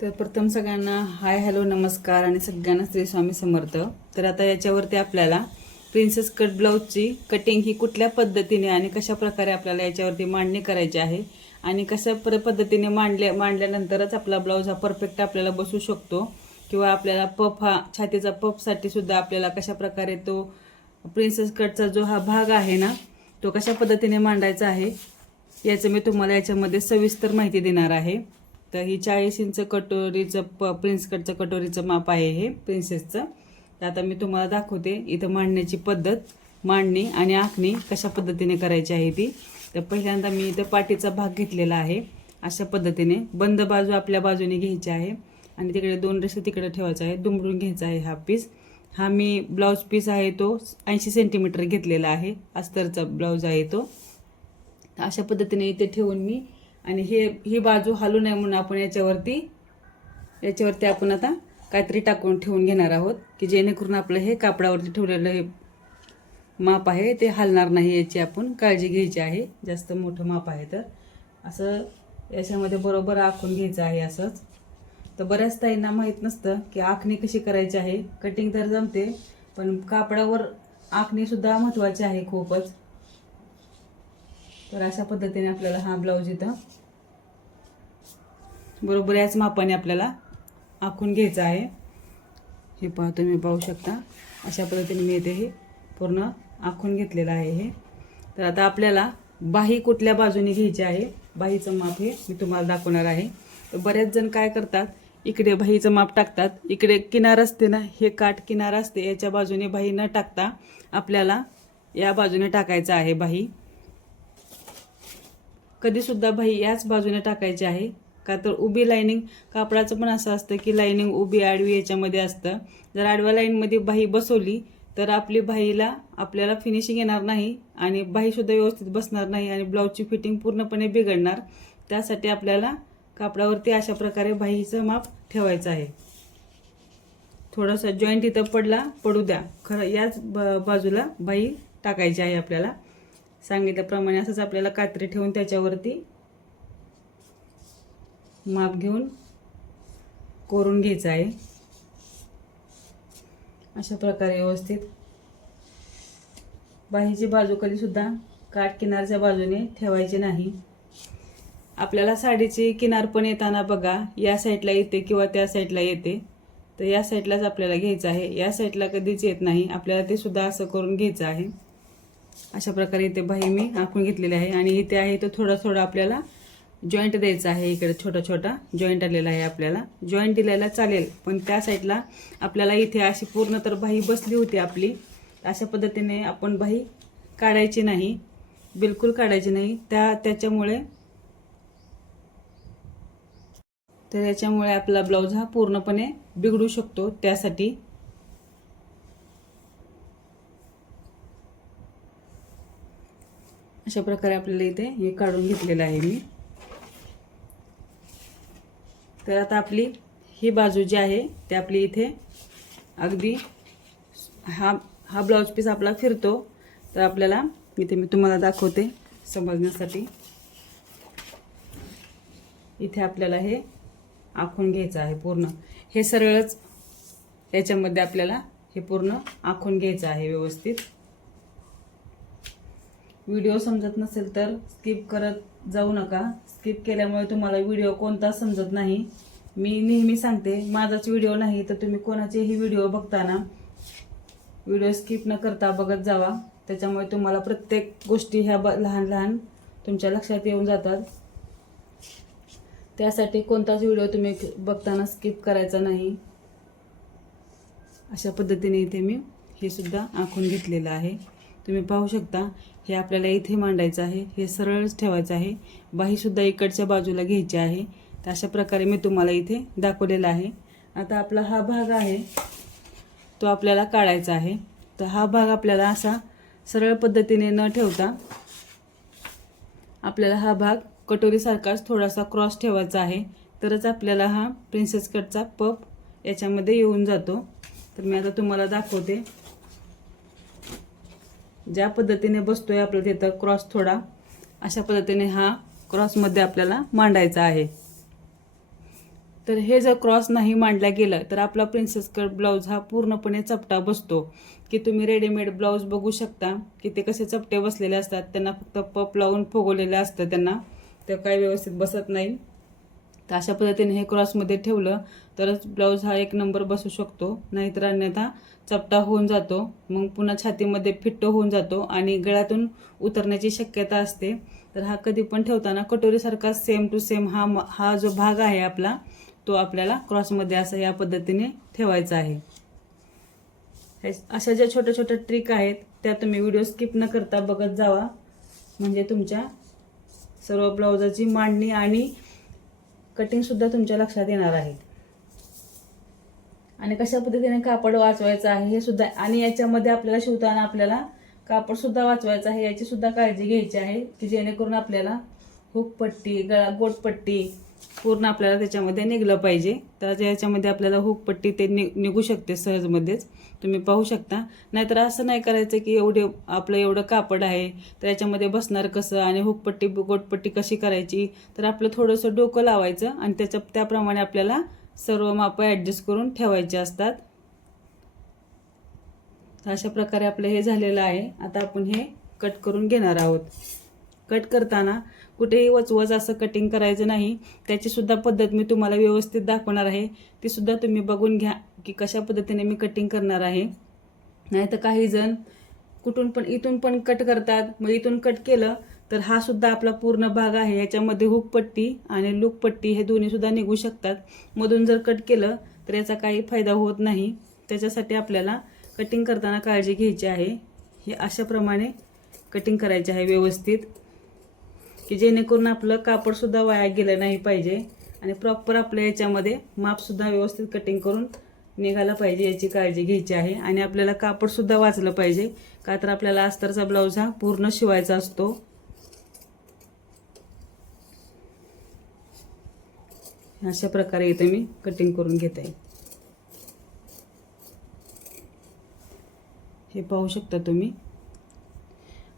तर प्रथम सगळ्यांना हाय हॅलो नमस्कार आणि सगळ्यांना श्री स्वामी समर्थ. तर आता याच्यावरती आपल्याला प्रिन्सेस कट ब्लाऊजची कटिंग ही कुठल्या पद्धतीने आणि कशा प्रकारे आपल्याला याच्यावरती मांडणी करायची आहे आणि कशा पद्धतीने मांडल्यानंतरच आपला ब्लाऊज हा परफेक्ट आपल्याला बसू शकतो किंवा आपल्याला पफ हा छातीचा पफसाठी सुद्धा आपल्याला कशा प्रकारे तो प्रिन्सेस कटचा जो हा भाग आहे ना तो कशा पद्धतीने मांडायचा आहे याचं मी तुम्हाला याच्यामध्ये सविस्तर माहिती देणार आहे. तर ही 40 इंच कटोरीचं प्रिन्स कटचं कटोरीचं माप आहे हे प्रिन्सेसचं. तर आता मी तुम्हाला दाखवते इथं मांडण्याची पद्धत, मांडणी आणि आखणी कशा पद्धतीने करायची आहे ती. तर पहिल्यांदा मी इथं पाठीचा भाग घेतलेला आहे. अशा पद्धतीने बंद बाजू आपल्या बाजूने घ्यायची आहे आणि तिकडे 2 रेषा तिकडे ठेवायचा आहे, दुमडून घ्यायचा आहे हा पीस. हा मी ब्लाऊज पीस आहे तो 80 सेंटीमीटर घेतलेला आहे, अस्तरचा ब्लाऊज आहे तो. अशा पद्धतीने इथे ठेवून मी आणि ही बाजू हलू नये म्हणून आपण याच्यावरती आपण आता काहीतरी टाकून ठेवून घेणार आहोत की जेणेकरून आपलं हे कापडावरती ठेवलेलं हे माप आहे ते हलणार नाही, याची आपण काळजी घ्यायची आहे. जास्त मोठं माप आहे तर असं याच्यामध्ये बरोबर आखून घ्यायचं आहे असंच. तर बऱ्याच ताईंना माहीत नसतं की आखणी कशी करायची आहे. कटिंग तर जमते पण कापडावर आखणीसुद्धा महत्त्वाची आहे खूपच. तर अशा पद्धतीने आपल्याला हा ब्लाऊज इथं बरोबर याच मापाने आपल्याला आखून घ्यायचा आहे. हे तुम्ही पाहू शकता अशा पद्धतीने मी इथे हे पूर्ण आखून घेतलेलं आहे हे. तर आता आपल्याला बाही कुठल्या बाजूने घ्यायची आहे, बाहीचं माप हे मी तुम्हाला दाखवणार आहे. तर बरेच जण काय करतात, इकडे बाहीचं माप टाकतात, इकडे किनार असते ना, हे काठ किनार असते, याच्या बाजूने बाही न टाकता आपल्याला या बाजूने टाकायचं आहे बाही. कधीसुद्धा बाही याच बाजूने टाकायची आहे का तर उभी लाईनिंग कापडाचं पण असं असतं की लाईनिंग उभी आडवी याच्यामध्ये असतं. जर आडव्या लाईनमध्ये बाही बसवली तर आपली बाहीला आपल्याला फिनिशिंग येणार नाही आणि बाहीसुद्धा व्यवस्थित बसणार नाही आणि ब्लाऊजची फिटिंग पूर्णपणे बिघडणार. त्यासाठी आपल्याला कापडावरती अशा प्रकारे बाहीचं माप ठेवायचं आहे. थोडासा जॉईंट इथं पडू द्या, खरं याच बाजूला बाही टाकायची आहे आपल्याला. सांगितल्याप्रमाणे असंच आपल्याला कात्री ठेवून त्याच्यावरती माप घेऊन कोरून घ्यायचं आहे. अशा प्रकारे व्यवस्थित बाहीची बाजू कधी सुद्धा काठ किनारच्या बाजूने ठेवायची नाही. आपल्याला साडीची किनार पण येताना बघा या साईडला येते किंवा त्या साईडला येते, तर या साईडलाच आपल्याला घ्यायचं आहे. या साईडला कधीच येत नाही, आपल्याला ते सुद्धा असं करून घ्यायचं आहे. अशा प्रकारे इथे बाही मी आखून घेतलेली आहे आणि इथे आहे तो थोडा आपल्याला जॉईंट द्यायचा आहे. इकडे छोटा जॉईंट आलेला आहे. आपल्याला जॉईंट दिलेला चालेल पण त्या साईडला आपल्याला इथे अशी पूर्ण तर बाही बसली होती आपली. अशा पद्धतीने आपण बाही काढायची नाही, बिलकुल काढायची नाही. त्याच्यामुळे आपला ब्लाऊज हा पूर्णपणे बिघडू शकतो. त्यासाठी अशा प्रकारे आपल्याला इथे हे काढून घेतलेलं आहे मी. तर आता आपली ही बाजू जी आहे ते आपली इथे अगदी हा ब्लाऊज पीस आपला फिरतो. तर आपल्याला इथे मी तुम्हाला दाखवते समजण्यासाठी. इथे आपल्याला हे आखून घ्यायचं आहे पूर्ण. हे सरळच याच्यामध्ये आपल्याला हे पूर्ण आखून घ्यायचं आहे व्यवस्थित. व्हिडिओ समजत नसेल तर स्किप करत जाऊ नका. स्किप केल्यामुळे तुम्हाला व्हिडिओ कोणता समजत नाही. मी नेहमी सांगते माझाच व्हिडिओ नाही तर तुम्ही कोणाचेही व्हिडिओ बघताना व्हिडिओ स्किप न करता बघत जावा. त्याच्यामुळे तुम्हाला प्रत्येक गोष्टी ह्या लहान तुमच्या लक्षात येऊन जातात. त्यासाठी कोणताच व्हिडिओ तुम्ही बघताना स्किप करायचा नाही. अशा पद्धतीने इथे मी हे सुद्धा आखून घेतलेलं आहे. तुम्ही पाहू शकता हे आपल्याला इथे मांडायचं आहे. हे सरळच ठेवायचं आहे. बाहीसुद्धा इकडच्या बाजूला घ्यायची आहे. तर अशा प्रकारे मी तुम्हाला इथे दाखवलेला आहे. आता आपला हा भाग आहे तो आपल्याला काढायचा आहे. तर हा भाग आपल्याला असा सरळ पद्धतीने न ठेवता आपल्याला हा भाग कटोरीसारखाच थोडासा क्रॉस ठेवायचा आहे. तरच आपल्याला हा प्रिन्सेस कटचा पफ याच्यामध्ये येऊन जातो. तर मी आता तुम्हाला दाखवते ज्या पद्धतीने बसतोय आपल्याला तिथं क्रॉस थोडा अशा पद्धतीने हा क्रॉसमध्ये आपल्याला मांडायचा आहे. तर हे जर क्रॉस नाही मांडला गेलं तर आपला प्रिन्सेस कट ब्लाऊज हा पूर्णपणे चपटा बसतो. की तुम्ही रेडीमेड ब्लाऊज बघू शकता की ते कसे चपटे बसलेले असतात, त्यांना फक्त पप लावून फुगवलेलं असतं, त्यांना ते काही व्यवस्थित बसत नाही. तर अशा पद्धतीने हे क्रॉसमध्ये ठेवलं तरच ब्लाऊज हा एक नंबर बसू शकतो, नाहीतर अन्यथा चपटा होऊन जातो, मग पुन्हा छातीमध्ये फिट्ट होऊन जातो आणि गळ्यातून उतरण्याची शक्यता असते. तर हा कधी पण ठेवताना कटोरीसारखा सेम टू सेम हा जो भाग आहे आपला तो आपल्याला क्रॉसमध्ये असं या पद्धतीने ठेवायचा आहे. अशा ज्या छोट्या छोट्या ट्रिक आहेत त्या तुम्ही व्हिडिओ स्किप न करता बघत जावा, म्हणजे तुमच्या सर्व ब्लाउजाची मांडणी आणि कटिंगसुद्धा तुमच्या लक्षात येणार आहे. आणि कशा पद्धतीने कापड वाचवायचं आहे हे सुद्धा, आणि याच्यामध्ये आपल्याला शिवताना आपल्याला कापड सुद्धा वाचवायचं आहे, याची सुद्धा काळजी घ्यायची आहे की जेणेकरून आपल्याला हुकपट्टी, गळा गोटपट्टी पूर्ण आपल्याला त्याच्यामध्ये निघलं पाहिजे. तर याच्यामध्ये आपल्याला हुकपट्टी ते निघू शकते सहजमध्येच, तुम्ही पाहू शकता. नाहीतर असं नाही करायचं की आपलं एवढं कापड आहे तर याच्यामध्ये बसणार कसं आणि हुकपट्टी गोटपट्टी कशी करायची. तर आपलं थोडंसं डोकं लावायचं आणि त्याप्रमाणे आपल्याला सर्व मापं ॲडजस्ट करून ठेवायचे असतात. अशा प्रकारे आपलं हे झालेलं आहे. आता आपण हे कट करून घेणार आहोत. कट करताना कुठेही वचवच असं कटिंग करायचं नाही, त्याची सुद्धा पद्धत मी तुम्हाला व्यवस्थित दाखवणार आहे, ती सुद्धा तुम्ही बघून घ्या की कशा पद्धतीने मी कटिंग करणार आहे. नाहीतर काही जण कुठून पण इथून पण कट करतात, मग इथून कट केलं तर हा सुद्धा आपला पूर्ण भाग आहे, याच्यामध्ये हुकपट्टी आणि लूकपट्टी हे दोन्ही सुद्धा निघू शकतात. मधून जर कट केलं तर याचा काही फायदा होत नाही. त्याच्यासाठी आपल्याला कटिंग करताना काळजी घ्यायची आहे. हे अशाप्रमाणे कटिंग करायचे आहे व्यवस्थित, की जेणेकरून आपलं कापडसुद्धा वाया गेलं नाही पाहिजे आणि प्रॉपर आपल्या याच्यामध्ये मापसुद्धा व्यवस्थित कटिंग करून निघालं पाहिजे, याची काळजी घ्यायची आहे. आणि आपल्याला कापडसुद्धा वाचलं पाहिजे, का तर आपल्याला अस्तरचा ब्लाऊज हा पूर्ण शिवायचा असतो. अशा प्रकारे इथे मी कटिंग करून घेत आहे. हे पाहू शकता तुम्ही.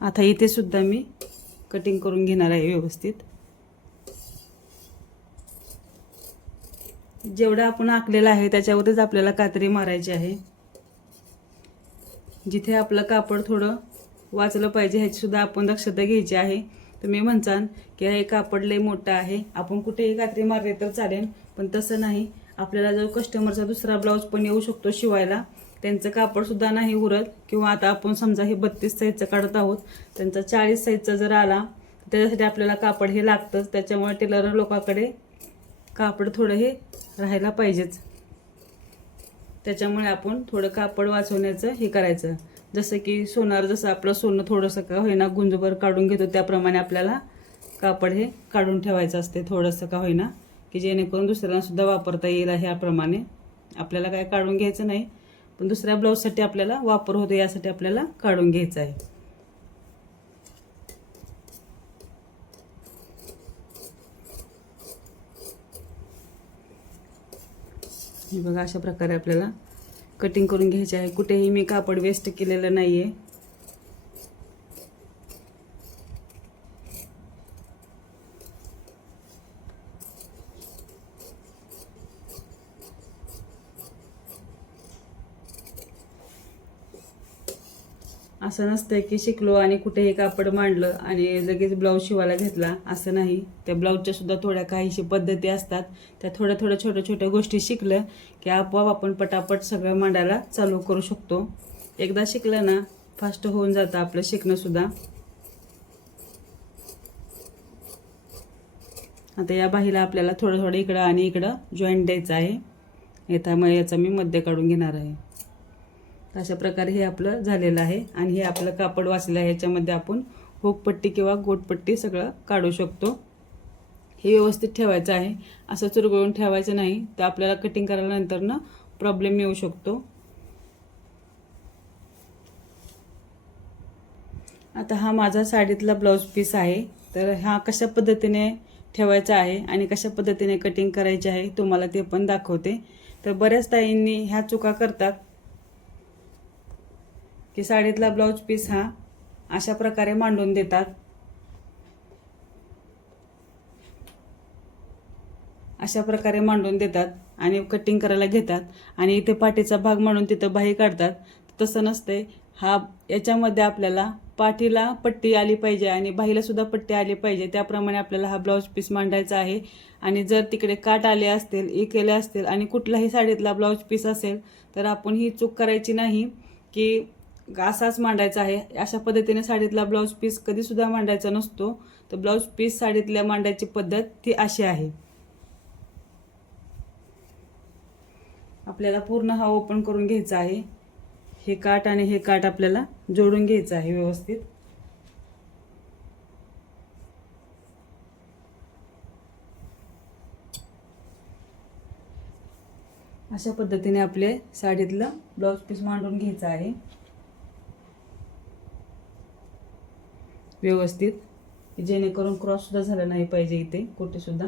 आता इथे सुद्धा मी कटिंग करून घेणार आहे व्यवस्थित. जेवढं आपण आखलेलं आहे त्याच्यावरच आपल्याला कात्री मारायची आहे. जिथे आपलं कापड थोडं वाचलं पाहिजे ह्याची सुद्धा आपण दक्षता घ्यायची आहे. तुम्ही म्हणसान की हे कापड लय मोठं आहे, आपण कुठेही कात्री मारले तर चालेल, पण तसं नाही. आपल्याला जर कस्टमरचा दुसरा ब्लाऊज पण येऊ शकतो शिवायला, त्यांचं कापडसुद्धा नाही उरत, किंवा आता आपण समजा हे 32 साईजचं काढत आहोत, त्यांचा 40 साईजचा जर आला त्याच्यासाठी आपल्याला कापड हे लागतंच. त्याच्यामुळे टेलर लोकांकडे कापड थोडं हे राहायला पाहिजेच. त्याच्यामुळे आपण थोडं कापड वाचवण्याचं हे करायचं. जसं की जसं आपलं सोनं थोडंसं का होईना गुंजभर काढून घेतो, त्याप्रमाणे आपल्याला कापड हे काढून ठेवायचं असते थोडंसं का होईना, की जेणेकरून दुसऱ्यांनासुद्धा वापरता येईल. ह्याप्रमाणे आपल्याला काय काढून घ्यायचं नाही, पण दुसऱ्या ब्लाऊजसाठी आपल्याला वापर होतो यासाठी आपल्याला काढून घ्यायचं आहे. हे बघा, अशा प्रकारे आपल्याला कटिंग करून घ्यायचे आहे. कुठेही मी कापड वेस्ट केलेलं नाही आहे. असं नसतं की शिकलो आणि कुठेही कापड मांडलं आणि लगेच ब्लाऊज शिवायला घेतला, असं नाही. त्या ब्लाऊजच्या सुद्धा थोड्या काहीशी पद्धती असतात, त्या थोड्या छोट्या छोट्या गोष्टी शिकलं की आपोआप आपण पटापट सगळं मांडायला चालू करू शकतो. एकदा शिकलं ना फास्ट होऊन जातं आपलं शिकणंसुद्धा. आता या बाहीला आपल्याला थोडं इकडं आणि इकडं जॉईंट द्यायचं आहे. याचा मी मध्य काढून घेणार आहे. अशा प्रकारे हे आपलं झालेलं आहे आणि हे आपलं कापड वाचलं आहे. याच्यामध्ये आपण हुकपट्टी किंवा गोटपट्टी सगळं काढू शकतो. हे व्यवस्थित ठेवायचं आहे, असं चुरगळून ठेवायचं नाही, तर आपल्याला कटिंग करायला ना प्रॉब्लेम येऊ शकतो. आता हा माझा साडीतला ब्लाऊज पीस आहे, तर हा कशा पद्धतीने ठेवायचा आहे आणि कशा पद्धतीने कटिंग करायची आहे तुम्हाला ते पण दाखवते. तर बऱ्याच ताईंनी ह्या चुका करतात की साडीतला ब्लाऊज पीस हा अशा प्रकारे मांडून देतात. अशा प्रकारे मांडून देतात आणि कटिंग करायला घेतात आणि इथे पाठीचा भाग म्हणून तिथं बाही काढतात. तसं नसते. याच्यामध्ये आपल्याला पाठीला पट्टी आली पाहिजे आणि बाहीला सुद्धा पट्टी आली पाहिजे, त्याप्रमाणे आपल्याला हा ब्लाऊज पीस मांडायचा आहे. आणि जर तिकडे काट आले असतील, केले असतील आणि कुठलाही साडीतला ब्लाऊज पीस असेल तर आपण ही चूक करायची नाही की असाच मांडायचा आहे. अशा पद्धतीने साडीतला ब्लाऊज पीस कधीसुद्धा मांडायचा नसतो. तर ब्लाऊज पीस साडीतल्या मांडायची पद्धत ती अशी आहे. आपल्याला पूर्ण हा ओपन करून घ्यायचा आहे. हे काट आणि हे काट आपल्याला जोडून घ्यायचं आहे व्यवस्थित. अशा पद्धतीने आपले साडीतलं ब्लाऊज पीस मांडून घ्यायचं आहे व्यवस्थित, जेणेकरून क्रॉस सुद्धा झाला नाही पाहिजे इथे कुठे सुद्धा.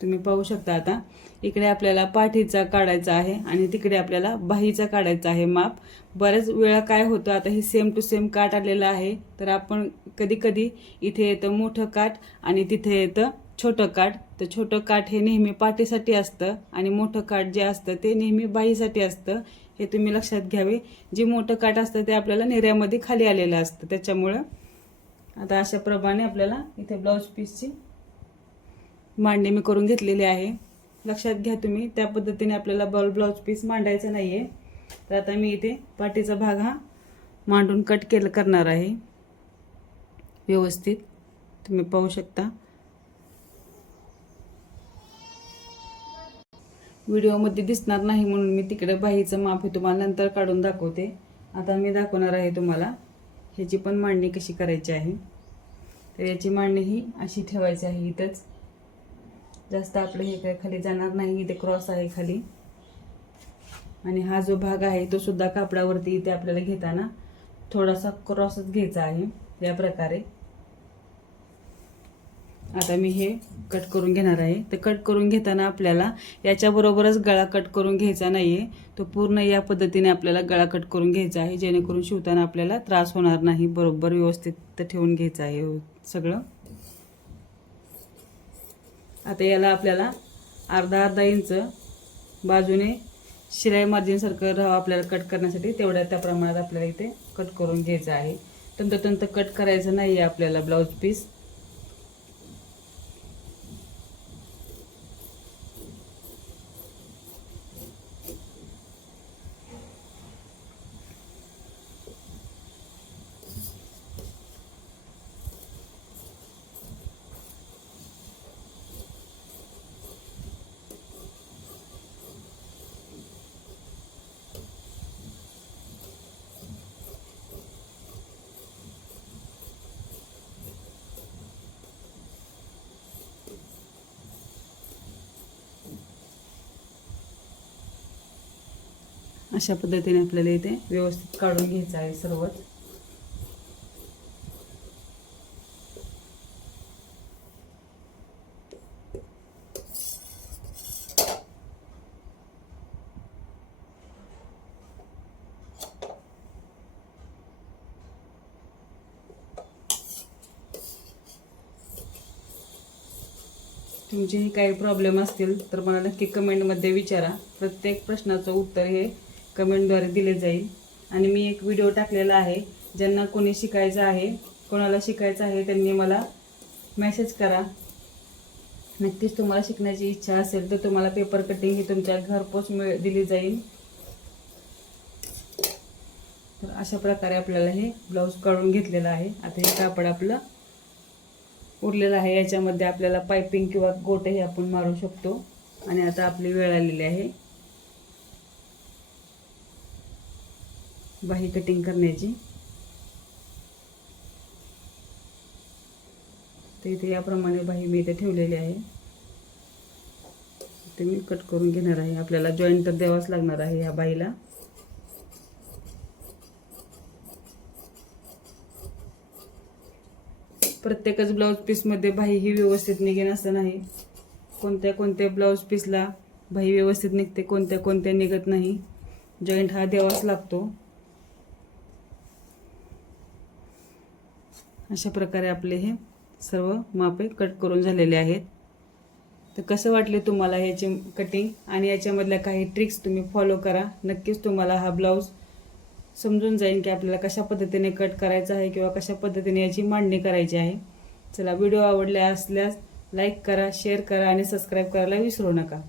तुम्ही पाहू शकता. आता इकडे आपल्याला पाठीचा काढायचा आहे आणि तिकडे आपल्याला बाहीचा काढायचा आहे माप. बरेच वेळा काय होतं, आता हे सेम टू सेम काट आलेलं आहे तर आपण कधी कधी इथे येतं मोठं काट आणि तिथे येतं छोटं काट. तर छोटं काठ हे नेहमी पाठीसाठी असतं आणि मोठं काठ जे असतं ते नेहमी बाहीसाठी असतं. हे तुम्ही लक्षात घ्यावे. जे मोठं काठ असतं ते आपल्याला नेऱ्यामध्ये खाली आलेलं असतं. त्याच्यामुळं आता अशा प्रमाणे आपल्याला इथे ब्लाऊज पीसची मांडणी मी करून घेतलेली आहे. लक्षात घ्या तुम्ही, त्या पद्धतीने आपल्याला ब्लाऊज पीस मांडायचा नाही आहे. तर आता मी इथे पाठीचा भाग हा मांडून कट करणार आहे व्यवस्थित. तुम्ही पाहू शकता. व्हिडिओमध्ये दिसणार नाही म्हणून मी तिकडे बाहीचं माप हे तुम्हाला नंतर काढून दाखवते. आता मी दाखवणार आहे तुम्हाला ह्याची पण मांडणी कशी करायची आहे. तर याची मांडणी ही अशी ठेवायची आहे. इथंच जास्त आपलं हे काय खाली जाणार नाही. इथे क्रॉस आहे खाली आणि हा जो भाग आहे तो सुद्धा कापडावरती इथे आपल्याला घेताना थोडासा क्रॉसच घ्यायचा आहे या प्रकारे. आता मी हे कट करून घेणार आहे. तर कट करून घेताना आपल्याला याच्याबरोबरच गळा कट करून घ्यायचा नाही आहे. तो पूर्ण या पद्धतीने आपल्याला गळा कट करून घ्यायचा आहे, जेणेकरून शिवताना आपल्याला त्रास होणार नाही. बरोबर व्यवस्थित ठेवून घ्यायचं आहे सगळं. आता याला आपल्याला अर्धा इंच बाजूने शिलाई मार्जिनसारखं राहावं आपल्याला कट करण्यासाठी, तेवढ्या त्या प्रमाणात आपल्याला इथे कट करून घ्यायचं आहे. तंतोतंत कट करायचं नाही आहे आपल्याला ब्लाऊज पीस. अशा पद्धतीने आपल्याला इथे व्यवस्थित काढून घ्यायचं आहे सर्वच. तुमचेही काही प्रॉब्लेम असतील तर मला नक्की कमेंटमध्ये विचारा. प्रत्येक प्रश्नाचं उत्तर हे कमेंटद्वारे दिले जाईल. आणि मी एक व्हिडिओ टाकलेला आहे, ज्यांना कोणी शिकायचं आहे, कोणाला शिकायचं आहे त्यांनी मला मेसेज करा. नक्कीच तुम्हाला शिकण्याची इच्छा असेल तर तुम्हाला पेपर कटिंग ही तुमच्या घरपोच दिली जाईल. तर अशा प्रकारे आपल्याला हे ब्लाऊज काढून घेतलेलं आहे. आता हे कापड आपलं उरलेलं आहे, याच्यामध्ये आपल्याला पायपिंग किंवा गोटेही आपण मारू शकतो. आणि आता आपली वेळ आलेली आहे बाही कटिंग करण्याची. तर इथे याप्रमाणे बाही मी इथे ठेवलेली आहे. ते मी कट करून घेणार आहे. आपल्याला जॉईंट तर द्यावाच लागणार आहे या बाहीला. प्रत्येकच ब्लाऊज पीसमध्ये बाही ही व्यवस्थित निघेन असं नाही. कोणत्या ब्लाऊज पीसला बाही व्यवस्थित निघते, कोणत्या निघत नाही. जॉईंट हा द्यावाच लागतो. अशा प्रकारे आपले हे सर्व मापे कट करून झालेले आहेत. तर कसं वाटले तुम्हाला ह्याचे कटिंग आणि याच्यामधल्या काही ट्रिक्स तुम्ही फॉलो करा. नक्कीच तुम्हाला हा ब्लाऊज समजून जाईल की आपल्याला कशा पद्धतीने कट करायचा आहे किंवा कशा पद्धतीने याची मांडणी करायची आहे. चला, व्हिडिओ आवडला असल्यास लाईक करा, शेअर करा आणि सबस्क्राईब करायला विसरू नका.